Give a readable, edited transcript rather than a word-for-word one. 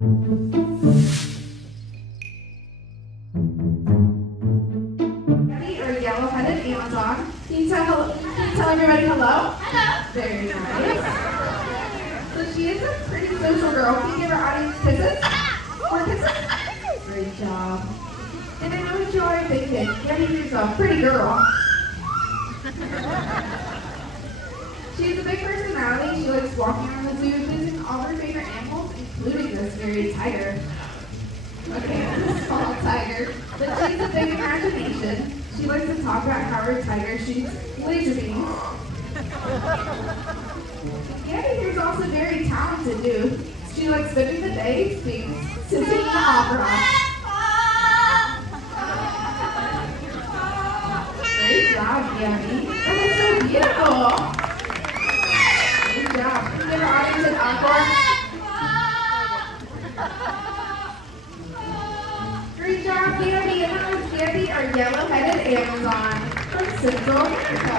Gabby, or yellow-headed Amazon. Can you tell everybody hello? Hello. Very nice. So she is a pretty social girl. Can you give our audience kisses? More kisses? Great job. And I know what you all are thinking. Gabby is a pretty girl. She has a big personality. She likes walking around the zoo, visiting all her favorite animals, including this very tiger. Okay, a small tiger. But she has a big imagination. She likes to talk about how her tiger shoots laser beams. Gabby here is also very talented too. She likes spending the day singing opera. Great job, Gabby. That was so beautiful. Good job. Can you give our audience an encore? Great job, Gabby. And that was Gabby, our yellow-headed Amazon from Central America.